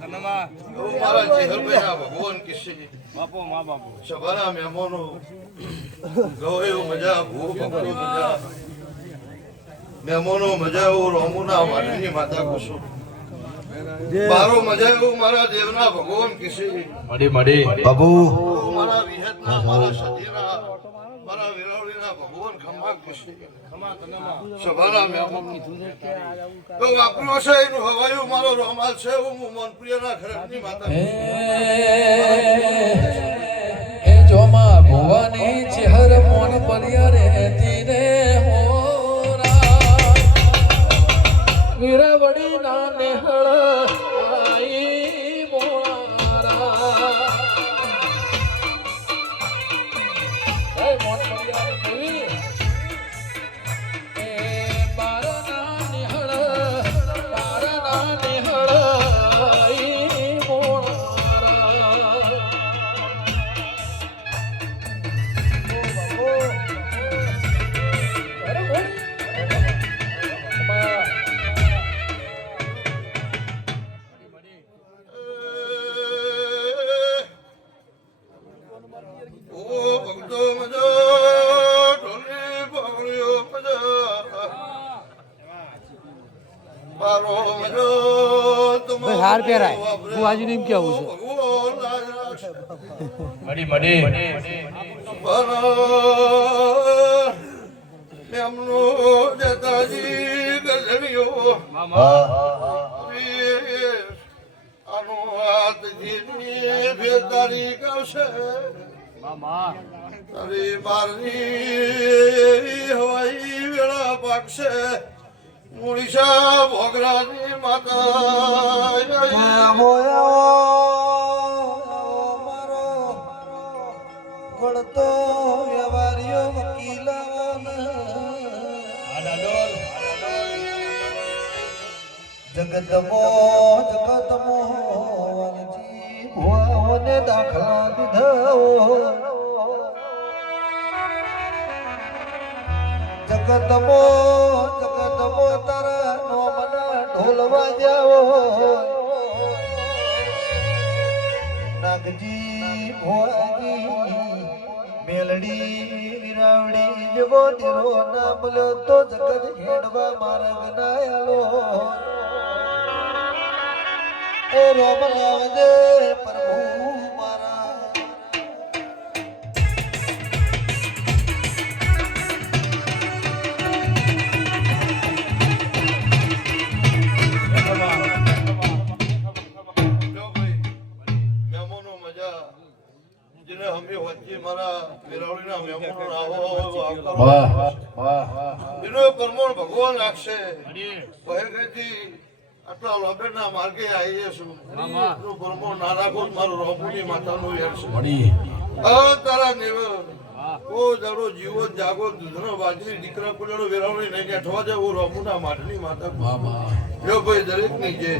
મારા ચેહરભાઈ ભગવાન કિસી બાપો મા બાપો સભાના મહેમાનો ગયો મજા ભૂ ભક્તો મજા મહેમાનો મજા એવું રોમુના વાટની માતા કુસુમ બારો મજા એવું મારા દેવના ભગવાન કિસી મડી બાબુ મારા વિહતના મારા સતીના મારા વિરાવળીના ભગવાન ખંભા કિસી સભાના મહેમાનો તો વાપરો છે એનું હવાયું મારો રોમાલ છે હું મનપ્રિયના ખરકની માતા એ જોમાં ભુવાની ચહેર મોન પરિયા રહેતી રે હોરા વીરવડી ના નેહળ આઈ મોરા એ મોન પરિયા દેવી એ બારના નેહળ આઈ મોરા હાર પહેરાય હું આજે એમ કેવું છું મડી એમનો જતાજી ગજણીઓ આનો હાથ જીની ફેરદારી ગાવશે તારી બારની હવાઈ વેળા પાકશે મુળીશા ભોગરાની માતા મારો વળતો વ્યવહાર્યો વકીલ જગતમો વાલજી ભુવાઓને દાખલા દીધો જગતમો તારા નોમના ઢોલ વાજાવો નાગજી ભુવાજી મેલડી વિરાવડી જેવો દીરો ના મળ્યો તો જગત હેડવા માર્ગ ના આલો એ રોમ લાવજે પ્રભુ મારા અમે વચ્ચે મારા વેરાવળીના મહેમાનો આવો એનો પરમોણ ભગવાન રાખશે પહેલેથી આટલા લોબેના માર્ગે આવીએ છું એનું પરમોણ ના રાખો મારું રોમુની માતાનું યાર છે તારા નેવ ઓ જાડો જીવો જાગો દૂધનો બાજરી દીકરા પુલાડો વેરાવળી નહીં અઠવા જાય રોમુના માટની માતા જો ભાઈ દરેક ની જે